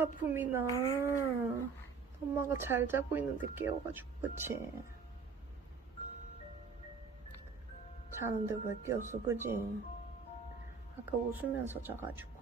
아픔이 나. 엄마가 잘 자고 있는데 깨워가지고, 그치? 자는데 왜 깨웠어, 그지? 아까 웃으면서 자가지고.